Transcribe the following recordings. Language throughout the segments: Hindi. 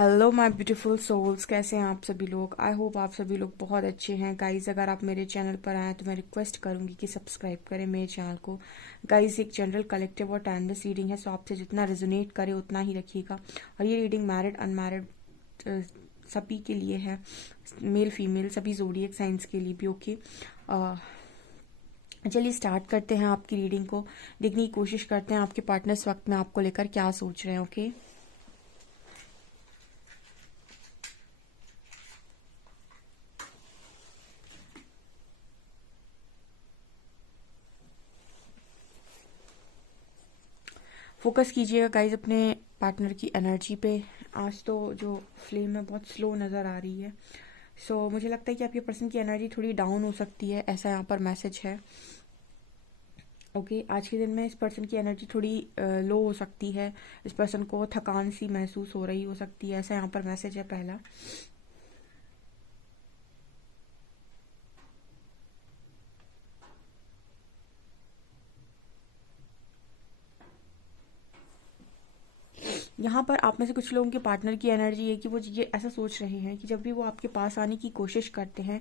हेलो माय ब्यूटीफुल सोल्स, कैसे हैं आप सभी लोग। आई होप आप सभी लोग बहुत अच्छे हैं। गाइज, अगर आप मेरे चैनल पर आए तो मैं रिक्वेस्ट करूंगी कि सब्सक्राइब करें मेरे चैनल को। गाइज, एक जनरल कलेक्टिव और टाइमलेस रीडिंग है, सो आपसे जितना रेजोनेट करे उतना ही रखिएगा। और ये रीडिंग मैरिड अनमैरिड सभी के लिए है, मेल फीमेल सभी ज़ोडिएक साइंस के लिए भी। ओके, चलिए स्टार्ट करते हैं आपकी रीडिंग को। देखने की कोशिश करते हैं आपके पार्टनर्स वक्त में आपको लेकर क्या सोच रहे हैं। ओके, फोकस कीजिएगा गाइज अपने पार्टनर की एनर्जी पे। आज तो जो फ्लेम है बहुत स्लो नज़र आ रही है। मुझे लगता है कि आपके पर्सन की एनर्जी थोड़ी डाउन हो सकती है, ऐसा यहाँ पर मैसेज है। ओके, आज के दिन में इस पर्सन की एनर्जी थोड़ी लो हो सकती है। इस पर्सन को थकान सी महसूस हो रही हो सकती है, ऐसा यहाँ पर मैसेज है पहला। यहाँ पर आप में से कुछ लोगों के पार्टनर की एनर्जी है कि वो ये ऐसा सोच रहे हैं कि जब भी वो आपके पास आने की कोशिश करते हैं,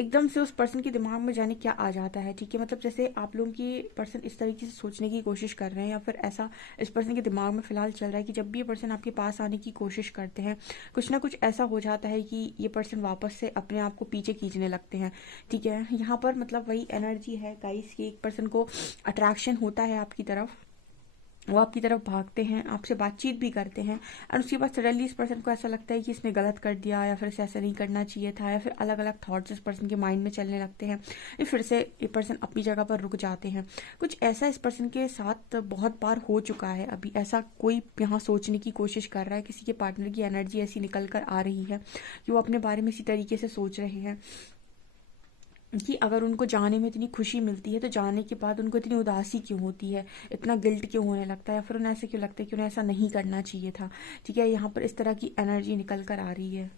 एकदम से उस पर्सन के दिमाग में जाने क्या आ जाता है। ठीक है, मतलब जैसे आप लोगों की पर्सन इस तरीके से सोचने की कोशिश कर रहे हैं, या फिर ऐसा इस पर्सन के दिमाग में फिलहाल चल रहा है कि जब भी ये पर्सन आपके पास आने की कोशिश करते हैं, कुछ ना कुछ ऐसा हो जाता है कि ये पर्सन वापस से अपने आप को पीछे खींचने लगते हैं। ठीक है, यहाँ पर मतलब वही एनर्जी है गाइस कि एक पर्सन को अट्रैक्शन होता है आपकी तरफ, वो आपकी तरफ भागते हैं, आपसे बातचीत भी करते हैं, और उसके बाद सडनली इस पर्सन को ऐसा लगता है कि इसने गलत कर दिया, या फिर इसे ऐसा नहीं करना चाहिए था, या फिर अलग अलग थॉट्स इस पर्सन के माइंड में चलने लगते हैं। फिर से ये पर्सन अपनी जगह पर रुक जाते हैं। कुछ ऐसा इस पर्सन के साथ बहुत बार हो चुका है। अभी ऐसा कोई यहाँ सोचने की कोशिश कर रहा है, किसी के पार्टनर की एनर्जी ऐसी निकल कर आ रही है कि वो अपने बारे में इसी तरीके से सोच रहे हैं कि अगर उनको जाने में इतनी खुशी मिलती है तो जाने के बाद उनको इतनी उदासी क्यों होती है, इतना गिल्ट क्यों होने लगता है, या फिर उन्हें ऐसे क्यों लगता है कि उन्हें ऐसा नहीं करना चाहिए था। ठीक है, यहाँ पर इस तरह की एनर्जी निकल कर आ रही है।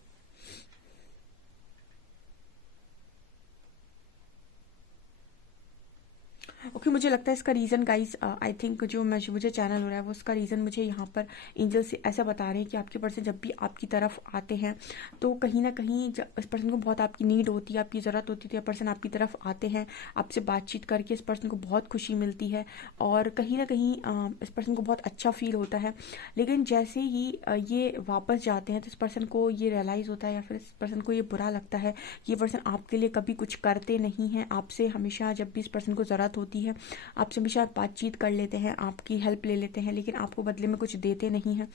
ओके, मुझे लगता है इसका रीज़न गाइस, आई थिंक जो मैं मुझे चैनल हो रहा है वो उसका रीज़न मुझे यहाँ पर एंजल से ऐसा बता रहे हैं कि आपके पर्सन जब भी आपकी तरफ आते हैं तो कहीं ना कहीं इस पर्सन को बहुत आपकी नीड होती है, आपकी ज़रूरत होती है, तो ये पर्सन आपकी तरफ आते हैं, आपसे बातचीत करके इस पर्सन को बहुत खुशी मिलती है, और कहीं ना कहीं इस पर्सन को बहुत अच्छा फील होता है। लेकिन जैसे ही ये वापस जाते हैं तो इस पर्सन को ये रियलाइज़ होता है, या फिर इस पर्सन को ये बुरा लगता है कि ये पर्सन आपके लिए कभी कुछ करते नहीं हैं। आपसे हमेशा जब भी इस पर्सन को ज़रूरत होती है आपसे हमेशा बातचीत कर लेते हैं, आपकी हेल्प ले लेते हैं, लेकिन आपको बदले में कुछ देते नहीं हैं।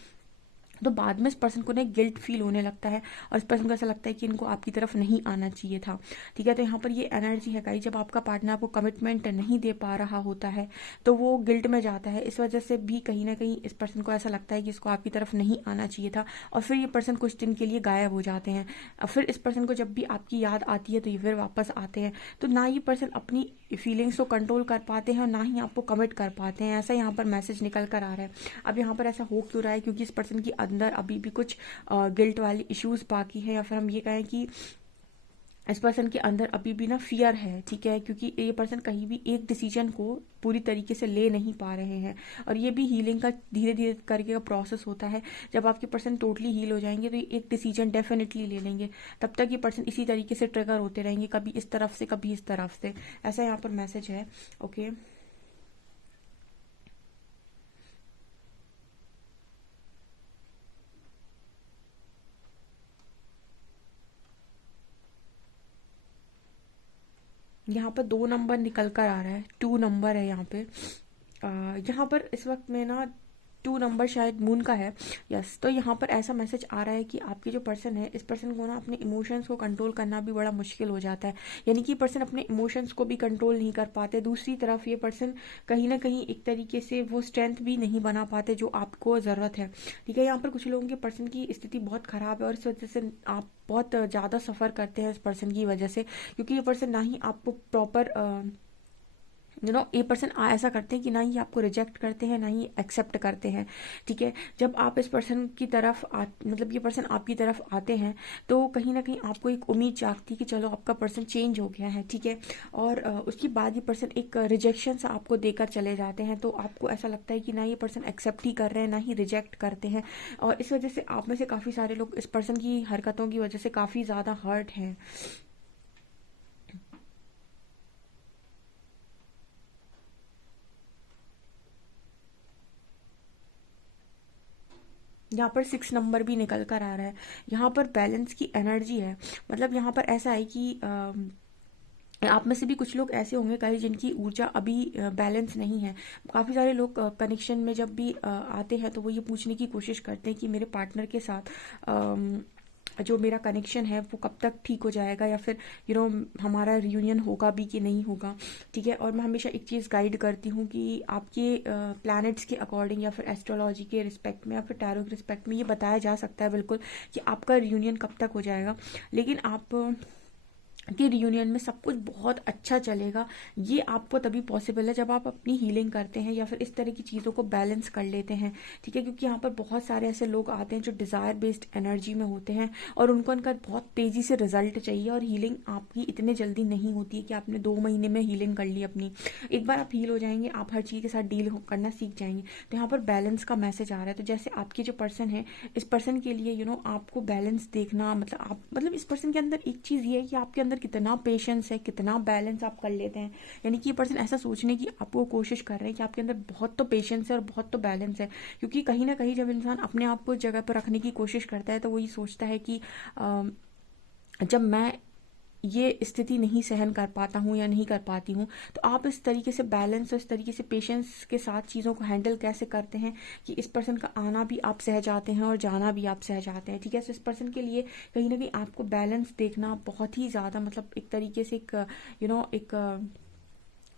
तो बाद में इस पर्सन को ना गिल्ट फील होने लगता है, और इस पर्सन को ऐसा लगता है कि इनको आपकी तरफ नहीं आना चाहिए था। ठीक है, तो यहाँ पर ये एनर्जी है गाइस, जब आपका पार्टनर आपको कमिटमेंट नहीं दे पा रहा होता है तो वो गिल्ट में जाता है। इस वजह से भी कहीं ना कहीं इस पर्सन को ऐसा लगता है कि इसको आपकी तरफ नहीं आना चाहिए था, और फिर ये पर्सन कुछ दिन के लिए गायब हो जाते हैं। और फिर इस पर्सन को जब भी आपकी याद आती है तो ये फिर वापस आते हैं। तो ना ये पर्सन अपनी फीलिंग्स को कंट्रोल कर पाते हैं और ना ही आपको कमिट कर पाते हैं, ऐसा यहाँ पर मैसेज निकल कर आ रहा है। अब यहाँ पर ऐसा हो क्यों रहा है, क्योंकि इस पर्सन के अंदर अभी भी कुछ गिल्ट वाली इश्यूज बाकी है, या फिर हम ये कहें कि इस पर्सन के अंदर अभी भी ना फियर है। ठीक है, क्योंकि ये पर्सन कहीं भी एक डिसीजन को पूरी तरीके से ले नहीं पा रहे हैं, और ये भी हीलिंग का धीरे धीरे करके का प्रोसेस होता है। जब आपके पर्सन टोटली हील हो जाएंगे तो ये एक डिसीजन डेफिनेटली ले लेंगे। तब तक ये पर्सन इसी तरीके से ट्रिगर होते रहेंगे, कभी इस तरफ से कभी इस तरफ से, ऐसा यहाँ पर मैसेज है। ओके, यहाँ पर 2 नंबर निकल कर आ रहा है, 2 नंबर है यहाँ पे। यहाँ पर इस वक्त में ना 2 नंबर शायद मून का है। यस, तो यहाँ पर ऐसा मैसेज आ रहा है कि आपके जो पर्सन है, इस पर्सन को ना अपने इमोशंस को कंट्रोल करना भी बड़ा मुश्किल हो जाता है। यानी कि पर्सन अपने इमोशंस को भी कंट्रोल नहीं कर पाते। दूसरी तरफ ये पर्सन कहीं ना कहीं एक तरीके से वो स्ट्रेंथ भी नहीं बना पाते जो आपको ज़रूरत है। ठीक है, यहाँ पर कुछ लोगों के पर्सन की स्थिति बहुत ख़राब है, और इस वजह से आप बहुत ज़्यादा सफ़र करते हैं इस पर्सन की वजह से, क्योंकि ये पर्सन ना ही आपको प्रॉपर ये पर्सन ऐसा करते हैं कि ना ही आपको रिजेक्ट करते हैं ना ही एक्सेप्ट करते हैं, ठीक है। जब आप इस पर्सन की तरफ मतलब ये पर्सन आपकी तरफ आते हैं तो कहीं ना कहीं आपको एक उम्मीद जागती है कि चलो आपका पर्सन चेंज हो गया है, ठीक है। और उसके बाद ये पर्सन एक रिजेक्शन सा आपको देकर चले जाते हैं, तो आपको ऐसा लगता है कि ना ये पर्सन एक्सेप्ट ही कर रहे हैं ना ही रिजेक्ट करते हैं। और इस वजह से आप में से काफ़ी सारे लोग इस पर्सन की हरकतों की वजह से काफ़ी ज़्यादा हर्ट हैं। यहाँ पर 6 नंबर भी निकल कर आ रहा है। यहाँ पर बैलेंस की एनर्जी है। मतलब यहाँ पर ऐसा है कि आप में से भी कुछ लोग ऐसे होंगे कहीं जिनकी ऊर्जा अभी बैलेंस नहीं है। काफ़ी सारे लोग कनेक्शन में जब भी आते हैं तो वो ये पूछने की कोशिश करते हैं कि मेरे पार्टनर के साथ जो मेरा कनेक्शन है वो कब तक ठीक हो जाएगा, या फिर हमारा रियूनियन होगा भी कि नहीं होगा, ठीक है। और मैं हमेशा एक चीज़ गाइड करती हूँ कि आपके प्लैनेट्स के अकॉर्डिंग या फिर एस्ट्रोलॉजी के रिस्पेक्ट में या फिर टैरो के रिस्पेक्ट में ये बताया जा सकता है बिल्कुल कि आपका रियूनियन कब तक हो जाएगा। लेकिन आप कि रियूनियन में सब कुछ बहुत अच्छा चलेगा, ये आपको तभी पॉसिबल है जब आप अपनी हीलिंग करते हैं या फिर इस तरह की चीज़ों को बैलेंस कर लेते हैं, ठीक है। क्योंकि यहाँ पर बहुत सारे ऐसे लोग आते हैं जो डिज़ायर बेस्ड एनर्जी में होते हैं और उनको उनका बहुत तेज़ी से रिजल्ट चाहिए, और हीलिंग आपकी इतने जल्दी नहीं होती है कि आपने 2 महीने में हीलिंग कर ली अपनी। एक बार आप हील हो जाएंगे, आप हर चीज़ के साथ डील करना सीख जाएंगे। तो यहाँ पर बैलेंस का मैसेज आ रहा है। तो जैसे आपके जो पर्सन है, इस पर्सन के लिए आपको बैलेंस देखना, मतलब इस पर्सन के अंदर एक चीज़ ये है कि आपके अंदर कितना पेशेंस है, कितना बैलेंस आप कर लेते हैं। यानी कि ये पर्सन ऐसा सोचने की आपको कोशिश कर रहे हैं कि आपके अंदर बहुत तो पेशेंस है और बहुत तो बैलेंस है। क्योंकि कहीं ना कहीं जब इंसान अपने आप को जगह पर रखने की कोशिश करता है तो वो ये सोचता है कि जब मैं ये स्थिति नहीं सहन कर पाता हूँ या नहीं कर पाती हूँ, तो आप इस तरीके से बैलेंस और इस तरीके से पेशेंस के साथ चीज़ों को हैंडल कैसे करते हैं कि इस पर्सन का आना भी आप सह जाते हैं और जाना भी आप सह जाते हैं, ठीक है। तो इस पर्सन के लिए कहीं ना कहीं आपको बैलेंस देखना बहुत ही ज़्यादा, मतलब एक तरीके से एक एक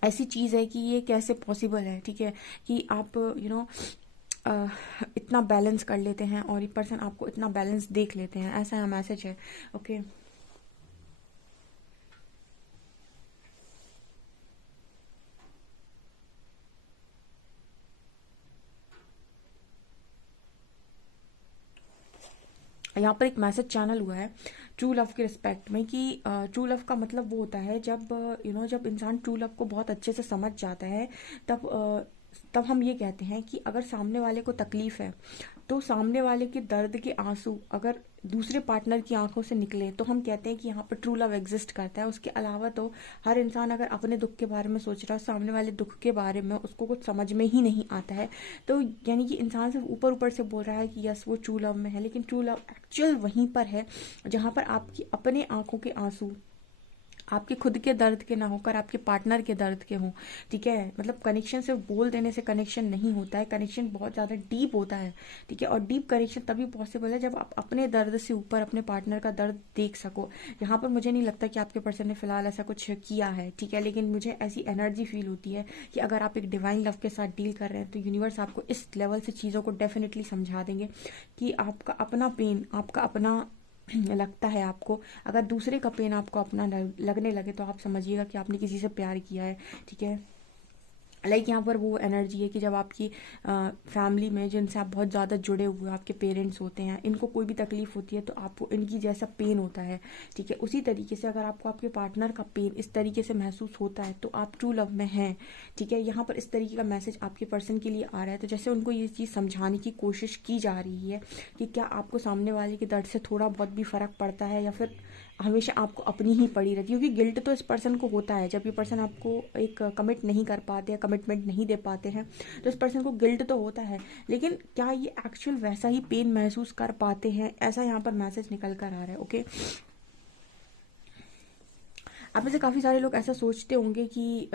ऐसी चीज़ है कि ये कैसे पॉसिबल है, ठीक है, कि आप इतना बैलेंस कर लेते हैं और ये पर्सन आपको इतना बैलेंस देख लेते हैं, ऐसा है मैसेज है। ओके। यहाँ पर एक मैसेज चैनल हुआ है ट्रू लव के रिस्पेक्ट में कि ट्रू लव का मतलब वो होता है जब जब इंसान ट्रू लव को बहुत अच्छे से समझ जाता है, तब हम ये कहते हैं कि अगर सामने वाले को तकलीफ है तो सामने वाले के दर्द के आंसू अगर दूसरे पार्टनर की आंखों से निकले तो हम कहते हैं कि यहाँ पर ट्रू लव एग्जिस्ट करता है। उसके अलावा तो हर इंसान अगर अपने दुख के बारे में सोच रहा है, सामने वाले दुख के बारे में उसको कुछ समझ में ही नहीं आता है, तो यानी कि इंसान सिर्फ ऊपर ऊपर से बोल रहा है कि यस वो ट्रू लव में है, लेकिन ट्रू लव एक्चुअल वहीं पर है जहाँ पर आपकी अपने आंखों के आंसू आपके खुद के दर्द के ना होकर आपके पार्टनर के दर्द के हों, ठीक है। मतलब कनेक्शन सिर्फ बोल देने से कनेक्शन नहीं होता है, कनेक्शन बहुत ज़्यादा डीप होता है, ठीक है। और डीप कनेक्शन तभी पॉसिबल है जब आप अपने दर्द से ऊपर अपने पार्टनर का दर्द देख सको। यहाँ पर मुझे नहीं लगता कि आपके पर्सन ने फिलहाल ऐसा कुछ किया है, ठीक है, लेकिन मुझे ऐसी एनर्जी फील होती है कि अगर आप एक डिवाइन लव के साथ डील कर रहे हैं तो यूनिवर्स आपको इस लेवल से चीज़ों को डेफिनेटली समझा देंगे कि आपका अपना पेन आपका अपना लगता है आपको, अगर दूसरे का पेन आपको अपना लगने लगे तो आप समझिएगा कि आपने किसी से प्यार किया है, ठीक है। लाइक यहाँ पर वो एनर्जी है कि जब आपकी फैमिली में जिनसे आप बहुत ज़्यादा जुड़े हुए हो, आपके पेरेंट्स होते हैं, इनको कोई भी तकलीफ होती है तो आपको इनकी जैसा पेन होता है, ठीक है। उसी तरीके से अगर आपको आपके पार्टनर का पेन इस तरीके से महसूस होता है तो आप ट्रू लव में हैं, ठीक है। यहाँ पर इस तरीके का मैसेज आपके पर्सन के लिए आ रहा है। तो जैसे उनको ये चीज़ समझाने की कोशिश की जा रही है कि क्या आपको सामने वाले के दर्द से थोड़ा बहुत भी फ़र्क पड़ता है या फिर हमेशा आपको अपनी ही पड़ी रहती है, क्योंकि गिल्ट तो इस पर्सन को होता है जब ये पर्सन आपको एक कमिट नहीं कर पाते या कमिटमेंट नहीं दे पाते हैं, तो इस पर्सन को गिल्ट तो होता है, लेकिन क्या ये एक्चुअल वैसा ही पेन महसूस कर पाते हैं, ऐसा यहाँ पर मैसेज निकल कर आ रहा है। ओके। आप में से काफ़ी सारे लोग ऐसा सोचते होंगे कि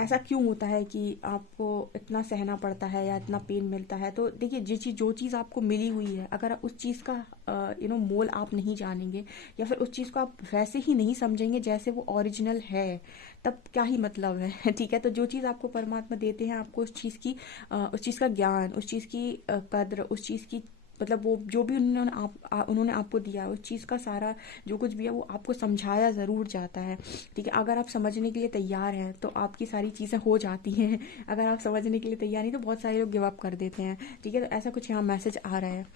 ऐसा क्यों होता है कि आपको इतना सहना पड़ता है या इतना पेन मिलता है। तो देखिए, जो चीज़ आपको मिली हुई है, अगर उस चीज़ का मोल आप नहीं जानेंगे या फिर उस चीज़ को आप वैसे ही नहीं समझेंगे जैसे वो ओरिजिनल है, तब क्या ही मतलब है ठीक है। तो जो चीज़ आपको परमात्मा देते हैं, आपको उस चीज़ का ज्ञान, उस चीज़ की कद्र, उस चीज़ की मतलब वो जो भी उन्होंने आपको दिया उस चीज़ का सारा जो कुछ भी है वो आपको समझाया ज़रूर जाता है। ठीक है, अगर आप समझने के लिए तैयार हैं तो आपकी सारी चीज़ें हो जाती हैं। अगर आप समझने के लिए तैयार नहीं तो बहुत सारे लोग गिव अप कर देते हैं। ठीक है, तो ऐसा कुछ यहाँ मैसेज आ रहा है।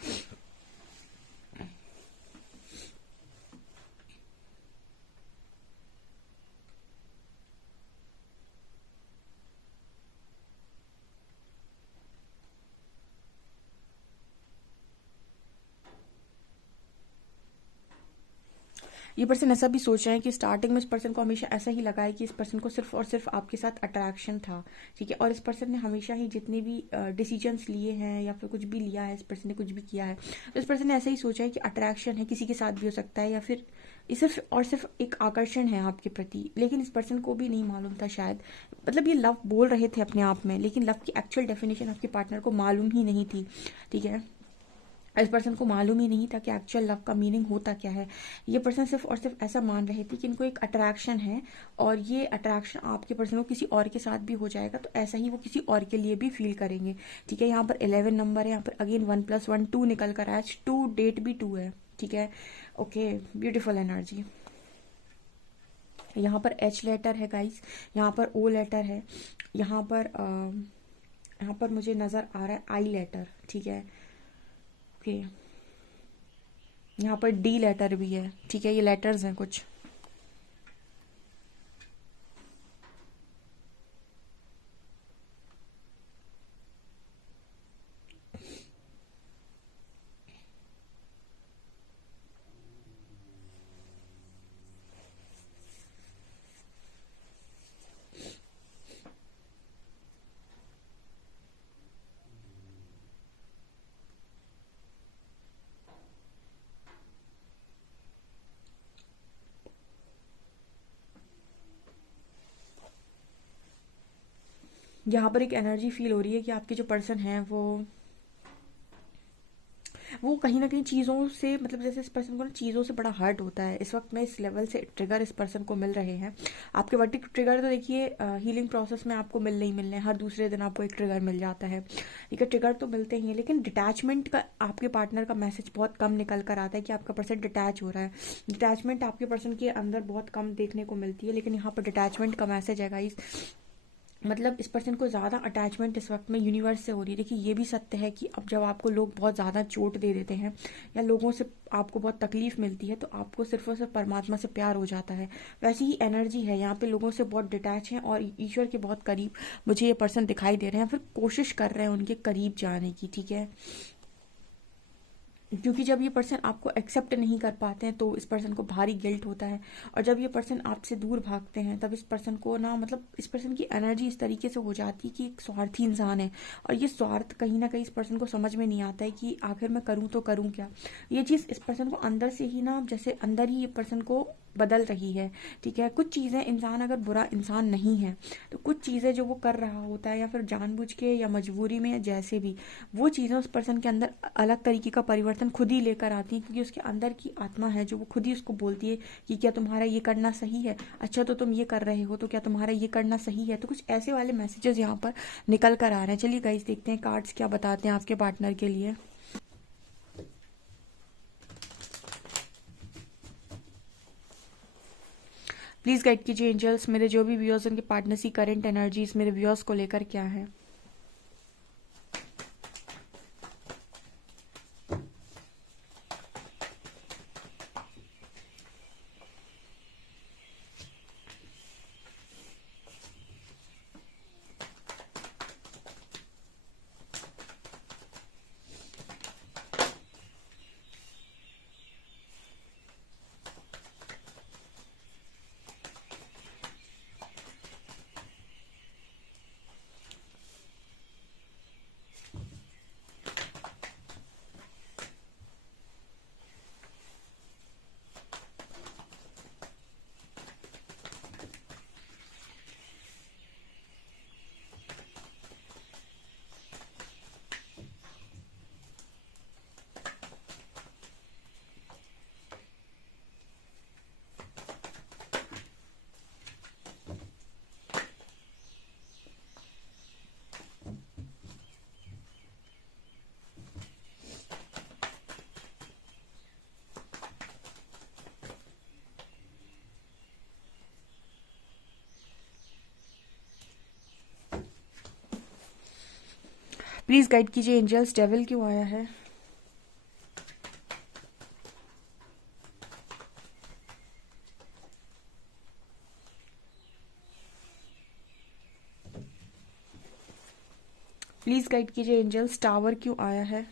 ये पर्सन ऐसा भी सोच रहे हैं कि स्टार्टिंग में इस पर्सन को हमेशा ऐसा ही लगा है कि इस पर्सन को सिर्फ और सिर्फ आपके साथ अट्रैक्शन था। ठीक है, और इस पर्सन ने हमेशा ही जितने भी डिसीजंस लिए हैं या फिर कुछ भी लिया है, इस पर्सन ने कुछ भी किया है तो इस पर्सन ने ऐसा ही सोचा है कि अट्रैक्शन है, किसी के साथ भी हो सकता है, या फिर ये सिर्फ और सिर्फ एक आकर्षण है आपके प्रति। लेकिन इस पर्सन को भी नहीं मालूम था शायद, मतलब ये लव बोल रहे थे अपने आप में, लेकिन लव की एक्चुअल डेफिनेशन आपके पार्टनर को मालूम ही नहीं थी। ठीक है, इस पर्सन को मालूम ही नहीं था कि एक्चुअल लव का मीनिंग होता क्या है। ये पर्सन सिर्फ और सिर्फ ऐसा मान रहे थे कि इनको एक अट्रैक्शन है, और ये अट्रैक्शन आपके पर्सन को किसी और के साथ भी हो जाएगा तो ऐसा ही वो किसी और के लिए भी फील करेंगे। ठीक है, यहाँ पर 11 नंबर है, यहाँ पर अगेन 1+1 2 निकल कर आया, 2 डेट भी 2 है। ठीक है, ओके, ब्यूटीफुल एनर्जी। यहाँ पर एच लेटर है गाइस, यहाँ पर ओ लेटर है, यहाँ पर मुझे नज़र आ रहा है आई लेटर। ठीक है, ओके, यहाँ पर डी लेटर भी है। ठीक है, ये लेटर्स हैं कुछ। यहाँ पर एक एनर्जी फील हो रही है कि आपके जो पर्सन है वो कहीं ना कहीं चीज़ों से, मतलब जैसे इस पर्सन को ना चीज़ों से बड़ा हर्ट होता है इस वक्त में। इस लेवल से ट्रिगर इस पर्सन को मिल रहे हैं। आपके वर्टिक ट्रिगर तो देखिए हीलिंग प्रोसेस में आपको मिलने ही मिलने हैं, हर दूसरे दिन आपको एक ट्रिगर मिल जाता है। ठीक है, ट्रिगर तो मिलते ही हैं, लेकिन डिटैचमेंट का आपके पार्टनर का मैसेज बहुत कम निकल कर आता है कि आपका पर्सन डिटैच हो रहा है। डिटैचमेंट आपके पर्सन के अंदर बहुत कम देखने को मिलती है, लेकिन यहाँ पर डिटैचमेंट का मैसेज है गाइस। मतलब इस पर्सन को ज़्यादा अटैचमेंट इस वक्त में यूनिवर्स से हो रही है। देखिए, ये भी सत्य है कि अब जब आपको लोग बहुत ज़्यादा चोट दे देते हैं या लोगों से आपको बहुत तकलीफ मिलती है तो आपको सिर्फ और सिर्फ परमात्मा से प्यार हो जाता है। वैसी ही एनर्जी है यहाँ पे, लोगों से बहुत डिटैच हैं और ईश्वर के बहुत करीब मुझे ये पर्सन दिखाई दे रहे हैं, फिर कोशिश कर रहे हैं उनके करीब जाने की। ठीक है, क्योंकि जब ये पर्सन आपको एक्सेप्ट नहीं कर पाते हैं तो इस पर्सन को भारी गिल्ट होता है, और जब ये पर्सन आपसे दूर भागते हैं तब इस पर्सन को ना, मतलब इस पर्सन की एनर्जी इस तरीके से हो जाती है कि एक स्वार्थी इंसान है, और ये स्वार्थ कहीं ना कहीं इस पर्सन को समझ में नहीं आता है कि आखिर मैं करूँ तो करूँ क्या। ये चीज़ इस पर्सन को अंदर से ही ना, जैसे अंदर ही ये पर्सन को बदल रही है। ठीक है, कुछ चीज़ें, इंसान अगर बुरा इंसान नहीं है तो कुछ चीज़ें जो वो कर रहा होता है या फिर जानबूझ के या मजबूरी में या जैसे भी, वो चीज़ें उस पर्सन के अंदर अलग तरीके का परिवर्तन खुद ही लेकर आती हैं, क्योंकि उसके अंदर की आत्मा है जो वो खुद ही उसको बोलती है कि क्या तुम्हारा ये करना सही है, अच्छा तो तुम ये कर रहे हो तो क्या तुम्हारा ये करना सही है। तो कुछ ऐसे वाले मैसेजेस यहाँ पर निकल कर आ रहे हैं। चलिए गाइस, देखते हैं कार्ड्स क्या बताते हैं आपके पार्टनर के लिए। प्लीज़ गाइड कीजिए एंजल्स, मेरे जो भी व्यूअर्स उनके पार्टनर्स की करंट एनर्जीज मेरे व्यूअर्स को लेकर क्या है। प्लीज गाइड कीजिए एंजल्स, डेविल क्यों आया है? प्लीज गाइड कीजिए एंजल्स, टावर क्यों आया है?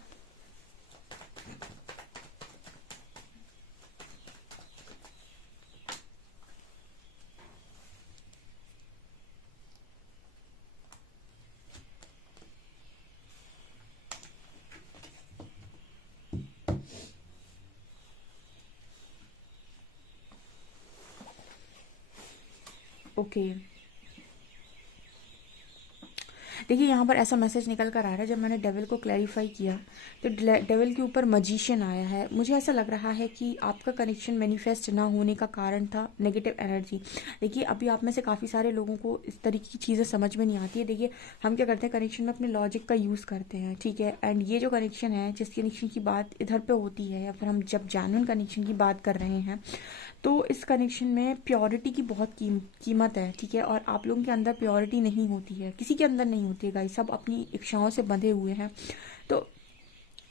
ओके देखिए यहाँ पर ऐसा मैसेज निकल कर आ रहा है, जब मैंने डेविल को क्लैरिफाई किया तो डेविल के ऊपर मजिशियन आया है। मुझे ऐसा लग रहा है कि आपका कनेक्शन मैनिफेस्ट ना होने का कारण था नेगेटिव एनर्जी। देखिए अभी आप में से काफ़ी सारे लोगों को इस तरीके की चीज़ें समझ में नहीं आती है। देखिए हम क्या करते हैं, कनेक्शन में अपने लॉजिक का यूज़ करते हैं, ठीक है। एंड ये जो कनेक्शन है, जिस कनेक्शन की बात इधर पे होती है, या फिर हम जब जेन्युइन कनेक्शन की बात कर रहे हैं, तो इस कनेक्शन में प्योरिटी की बहुत कीमत है, ठीक है। और आप लोगों के अंदर प्योरिटी नहीं होती है, किसी के अंदर नहीं होती है गाइस, सब अपनी इच्छाओं से बंधे हुए हैं। तो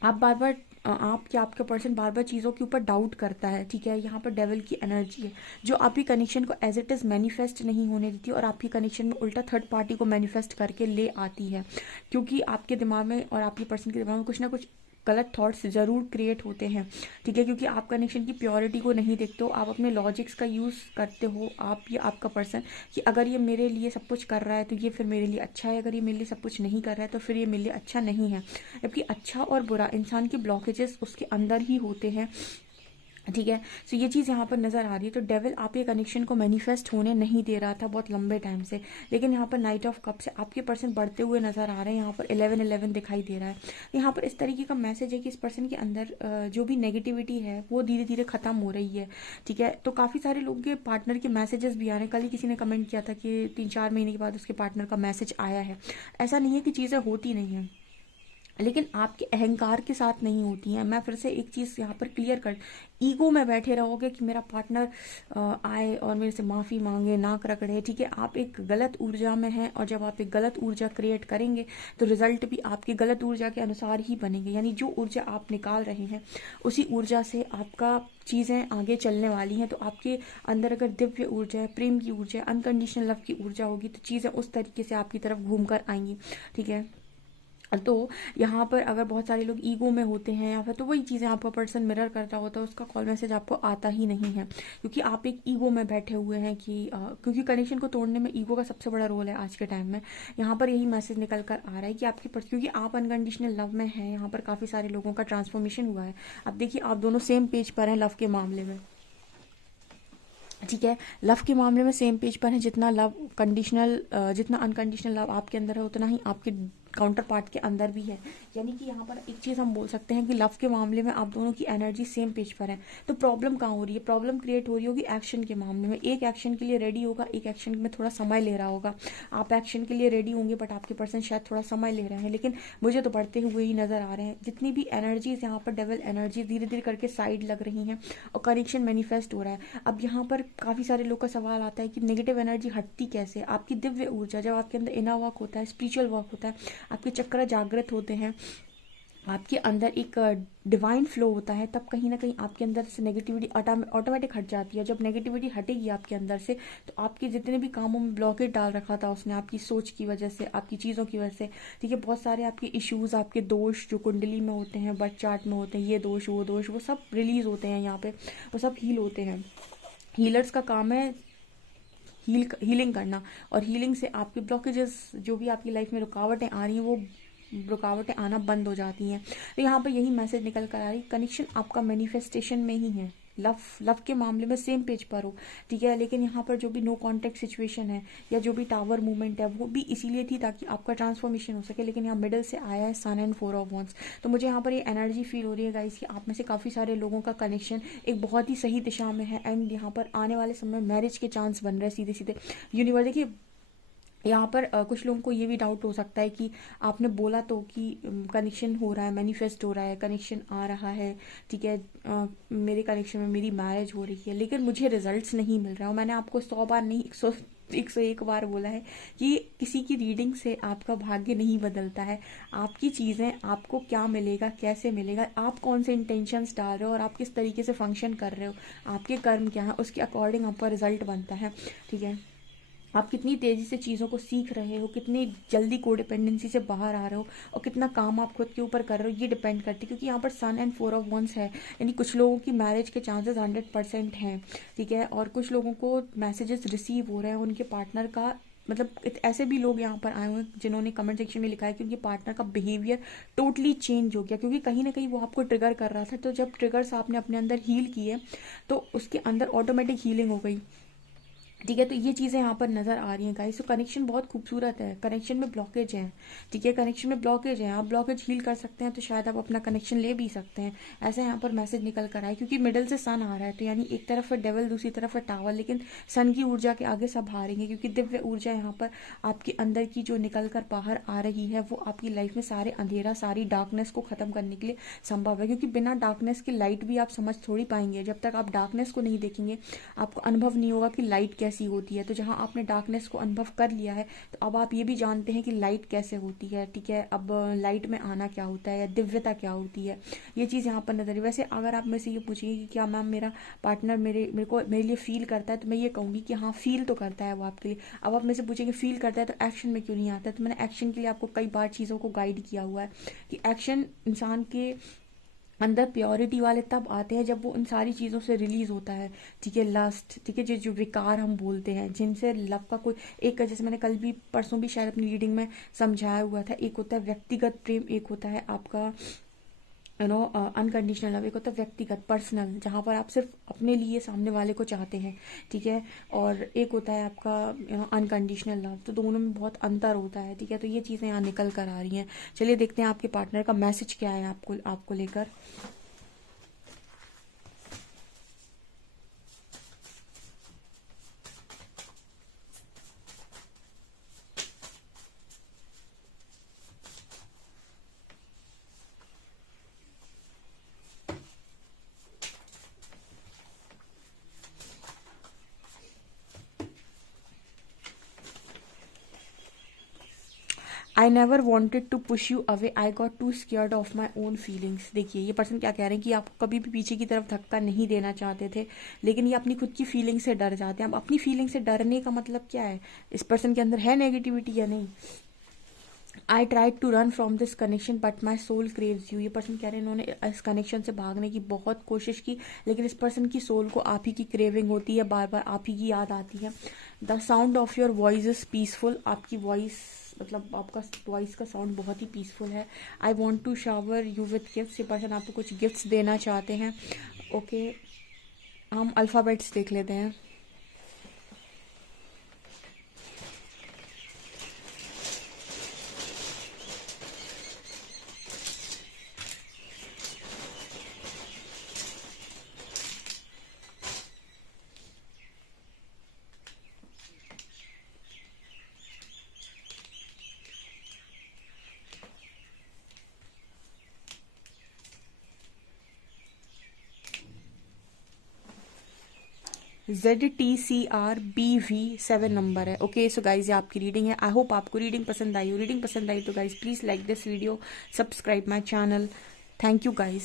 आप बार बार आप क्या आपका पर्सन बार बार चीज़ों के ऊपर डाउट करता है, ठीक है। यहाँ पर डेविल की एनर्जी है जो आपकी कनेक्शन को एज इट इज़ मैनिफेस्ट नहीं होने देती, और आपकी कनेक्शन में उल्टा थर्ड पार्टी को मैनिफेस्ट करके ले आती है, क्योंकि आपके दिमाग में और आपके पर्सन के दिमाग में कुछ ना कुछ गलत थॉट्स ज़रूर क्रिएट होते हैं, ठीक है। क्योंकि आप कनेक्शन की प्योरिटी को नहीं देखते हो, आप अपने लॉजिक्स का यूज़ करते हो, आप या आपका पर्सन, कि अगर ये मेरे लिए सब कुछ कर रहा है तो ये फिर मेरे लिए अच्छा है, अगर ये मेरे लिए सब कुछ नहीं कर रहा है तो फिर ये मेरे लिए अच्छा नहीं है। जबकि अच्छा और बुरा इंसान के ब्लॉकेजेस उसके अंदर ही होते हैं, ठीक है। सो ये चीज़ यहाँ पर नज़र आ रही है। तो डेविल आपके कनेक्शन को मैनिफेस्ट होने नहीं दे रहा था बहुत लंबे टाइम से, लेकिन यहाँ पर नाइट ऑफ कप से आपके पर्सन बढ़ते हुए नज़र आ रहे हैं। यहाँ पर 11-11 दिखाई दे रहा है। यहाँ पर इस तरीके का मैसेज है कि इस पर्सन के अंदर जो भी नेगेटिविटी है वो धीरे धीरे ख़त्म हो रही है, ठीक है। तो काफ़ी सारे लोगों के पार्टनर के मैसेजेस भी आ रहे हैं। कल ही किसी ने कमेंट किया था कि 3-4 महीने के बाद उसके पार्टनर का मैसेज आया है। ऐसा नहीं है कि चीज़ें होती नहीं हैं, लेकिन आपके अहंकार के साथ नहीं होती हैं। मैं फिर से एक चीज़ यहाँ पर क्लियर कर, ईगो में बैठे रहोगे कि मेरा पार्टनर आए और मेरे से माफ़ी मांगे, नाक रगड़े, ठीक है। आप एक गलत ऊर्जा में हैं, और जब आप एक गलत ऊर्जा क्रिएट करेंगे तो रिजल्ट भी आपकी गलत ऊर्जा के अनुसार ही बनेंगे। यानी जो ऊर्जा आप निकाल रहे हैं उसी ऊर्जा से आपका चीज़ें आगे चलने वाली हैं। तो आपके अंदर अगर दिव्य ऊर्जा है, प्रेम की ऊर्जा है, अनकंडीशनल लव की ऊर्जा होगी, तो चीज़ें उस तरीके से आपकी तरफ घूम कर आएंगी, ठीक है। तो यहाँ पर अगर बहुत सारे लोग ईगो में होते हैं, या फिर तो वही चीज़ें आपका पर्सन मिरर करता होता है, उसका कॉल मैसेज आपको आता ही नहीं है, क्योंकि आप एक ईगो में बैठे हुए हैं कि क्योंकि कनेक्शन को तोड़ने में ईगो का सबसे बड़ा रोल है आज के टाइम में। यहाँ पर यही मैसेज निकल कर आ रहा है कि आपके पर्सन, क्योंकि आप अनकंडीशनल लव में हैं, यहाँ पर काफ़ी सारे लोगों का ट्रांसफॉर्मेशन हुआ है। अब देखिए आप दोनों सेम पेज पर हैं लव के मामले में, ठीक है। लव के मामले में सेम पेज पर है। जितना लव कंडीशनल, जितना अनकंडीशनल लव आपके अंदर है, उतना ही आपके काउंटर पार्ट के अंदर भी है। यानी कि यहाँ पर एक चीज़ हम बोल सकते हैं कि लव के मामले में आप दोनों की एनर्जी सेम पेज पर है। तो प्रॉब्लम कहाँ हो रही है? प्रॉब्लम क्रिएट हो रही होगी एक्शन के मामले में। एक एक्शन के लिए रेडी होगा, एक एक्शन में थोड़ा समय ले रहा होगा। आप एक्शन के लिए रेडी होंगे, बट आपके पर्सन शायद थोड़ा समय ले रहे हैं, लेकिन मुझे तो बढ़ते हुए ही नजर आ रहे हैं। जितनी भी एनर्जीज यहाँ पर डेविल एनर्जी धीरे धीरे करके साइड लग रही हैं, और कनेक्शन मैनिफेस्ट हो रहा है। अब यहाँ पर काफ़ी सारे लोग का सवाल आता है कि नेगेटिव एनर्जी हटती कैसे? आपकी दिव्य ऊर्जा, जब आपके अंदर इनर वर्क होता है, स्पिरिचुअल वर्क होता है, आपके चक्र जागृत होते हैं, आपके अंदर एक डिवाइन फ्लो होता है, तब कहीं ना कहीं आपके अंदर से नेगेटिविटी ऑटोमेटिक हट जाती है। जब नेगेटिविटी हटेगी आपके अंदर से, तो आपके जितने भी कामों में ब्लॉकेज डाल रखा था उसने, आपकी सोच की वजह से, आपकी चीज़ों की वजह से, ठीक है, बहुत सारे आपके इश्यूज, आपके दोष जो कुंडली में होते हैं, बर्थ चार्ट में होते हैं, ये दोष वो सब रिलीज होते हैं यहाँ पे, वो सब हील होते हैं। हीलर्स का काम है हीलिंग करना, और हीलिंग से आपके ब्लॉकेजेस, जो भी आपकी लाइफ में रुकावटें आ रही हैं, वो रुकावटें आना बंद हो जाती हैं। तो यहाँ पर यही मैसेज निकल कर आ रही, कनेक्शन आपका मैनिफेस्टेशन में ही है। लव के मामले में सेम पेज पर हो, ठीक है। लेकिन यहाँ पर जो भी नो कॉन्टेक्ट सिचुएशन है, या जो भी टावर मूवमेंट है, वो भी इसीलिए थी ताकि आपका ट्रांसफॉर्मेशन हो सके। लेकिन यहाँ मिडिल से आया है सन एंड 4 ऑफ वॉन्ड्स। तो मुझे यहाँ पर ये एनर्जी फील हो रही है गाइस कि आप में से काफ़ी सारे लोगों का कनेक्शन एक बहुत ही सही दिशा में है, एंड यहाँ पर आने वाले समय मैरिज के चांस बन रहे हैं सीधे सीधे यूनिवर्स। देखिए यहाँ पर कुछ लोगों को ये भी डाउट हो सकता है कि आपने बोला तो कि कनेक्शन हो रहा है, मैनिफेस्ट हो रहा है, कनेक्शन आ रहा है, ठीक है, मेरे कनेक्शन में मेरी मैरिज हो रही है, लेकिन मुझे रिजल्ट्स नहीं मिल रहा है। मैंने आपको 100 बार नहीं 101 बार बोला है कि किसी की रीडिंग से आपका भाग्य नहीं बदलता है। आपकी चीज़ें आपको क्या मिलेगा, कैसे मिलेगा, आप कौन से इंटेंशंस डाल रहे हो और आप किस तरीके से फंक्शन कर रहे हो, आपके कर्म क्या है, उसके अकॉर्डिंग आपका रिजल्ट बनता है। ठीक है, आप कितनी तेज़ी से चीज़ों को सीख रहे हो, कितनी जल्दी कोडिपेंडेंसी से बाहर आ रहे हो और कितना काम आप खुद के ऊपर कर रहे हो, ये डिपेंड करती है। क्योंकि यहाँ पर सन एंड 4 ऑफ वंस है, यानी कुछ लोगों की मैरिज के चांसेस 100% हैं। ठीक है, और कुछ लोगों को मैसेजेस रिसीव हो रहे हैं उनके पार्टनर का, मतलब ऐसे भी लोग यहाँ पर आए हुए हैं जिन्होंने कमेंट सेक्शन में लिखा है कि उनके पार्टनर का बिहेवियर टोटली चेंज हो गया, क्योंकि कहीं ना कहीं वो आपको ट्रिगर कर रहा था। तो जब ट्रिगर्स आपने अपने अंदर हील किए तो उसके अंदर ऑटोमेटिक हीलिंग हो गई। ठीक है, तो ये चीज़ें यहाँ पर नज़र आ रही हैं गाइस। तो कनेक्शन बहुत खूबसूरत है, कनेक्शन में ब्लॉकेज है। ठीक है, कनेक्शन में ब्लॉकेज है, आप ब्लॉकेज हील कर सकते हैं तो शायद आप अपना कनेक्शन ले भी सकते हैं। ऐसा यहाँ पर मैसेज निकल कर आया, क्योंकि मिडल से सन आ रहा है, तो यानी एक तरफ है डेवल, दूसरी तरफ है टावर, लेकिन सन की ऊर्जा के आगे सब हारेंगे, क्योंकि दिव्य ऊर्जा यहाँ पर आपके अंदर की जो निकल कर बाहर आ रही है वो आपकी लाइफ में सारे अंधेरा, सारी डार्कनेस को ख़त्म करने के लिए संभव है। क्योंकि बिना डार्कनेस की लाइट भी आप समझ थोड़ी पाएंगे। जब तक आप डार्कनेस को नहीं देखेंगे आपको अनुभव नहीं होगा कि लाइट कैसी होती है। तो जहाँ आपने डार्कनेस को अनुभव कर लिया है तो अब आप ये भी जानते हैं कि लाइट कैसे होती है। ठीक है, अब लाइट में आना क्या होता है या दिव्यता क्या होती है, ये चीज़ यहाँ पर नजर है। वैसे अगर आप मेरे से ये पूछेंगे कि क्या मैम मेरा पार्टनर मेरे लिए फील करता है, तो मैं ये कहूँगी कि हाँ, फील तो करता है वो आपके लिए। अब आप मेरे से पूछेंगे फील करता है तो एक्शन में क्यों नहीं आता है, तो मैंने एक्शन के लिए आपको कई बार चीज़ों को गाइड किया हुआ है कि एक्शन इंसान के अंदर प्योरिटी वाले तब आते हैं जब वो उन सारी चीज़ों से रिलीज होता है। ठीक है, लस्ट, ठीक है, जो विकार हम बोलते हैं, जिनसे लव का कोई एक, जैसे मैंने कल भी परसों भी शायद अपनी रीडिंग में समझाया हुआ था, एक होता है व्यक्तिगत प्रेम, एक होता है आपका अनकंडीशनल लव, एक होता है व्यक्तिगत पर्सनल, जहाँ पर आप सिर्फ अपने लिए सामने वाले को चाहते हैं। ठीक है, और एक होता है आपका अनकंडीशनल लव। तो दोनों में बहुत अंतर होता है। ठीक है, तो ये चीज़ें यहाँ निकल कर आ रही हैं। चलिए देखते हैं आपके पार्टनर का मैसेज क्या है आपको लेकर। I never wanted to push you away, I got too scared of my own feelings. देखिए ये पर्सन क्या कह रहे हैं कि आप कभी भी पीछे की तरफ धक्का नहीं देना चाहते थे, लेकिन ये अपनी खुद की फीलिंग से डर जाते हैं। अब अपनी फीलिंग से डरने का मतलब क्या है, इस पर्सन के अंदर है नेगेटिविटी या नहीं। I tried to run from this connection but my soul craves you. ये पर्सन कह रहे हैं इन्होंने इस कनेक्शन से भागने की बहुत कोशिश की, लेकिन इस पर्सन की सोल को आप ही की क्रेविंग होती है, बार बार आप ही की याद आती है। The sound of your voice is peaceful, आपकी वॉइस मतलब आपका वॉइस का साउंड बहुत ही पीसफुल है। I want to shower you with gifts, ये पर्सन आपको कुछ गिफ्ट्स देना चाहते हैं। ओके, हम अल्फ़ाबेट्स देख लेते हैं। ZTCRBV7 नंबर है। ओके, सो गाइज ये आपकी रीडिंग है। आई होप आपको रीडिंग पसंद आई हो। रीडिंग पसंद आई तो guys please like this video, subscribe my channel. Thank you guys.